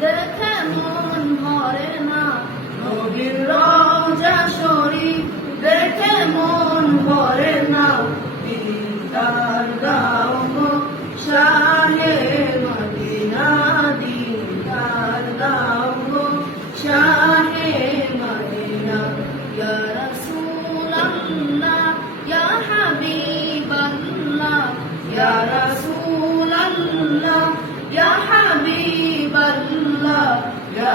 দেখে মন ভরে না। নবীর রওজা শরীফ দেখে মন ভরে না। দিদার দাও গো শাহে মদিনা দিদার দাও গো শাহে মদিনা। ইয়া রাসূলাল্লাহ, ইয়া হাবিবাল্লাহ, ইয়া রাসূলাল্লাহ, ইয়া হাবিবাল্লাহ ইয়া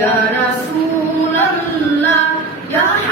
Ya Rasulallah Ya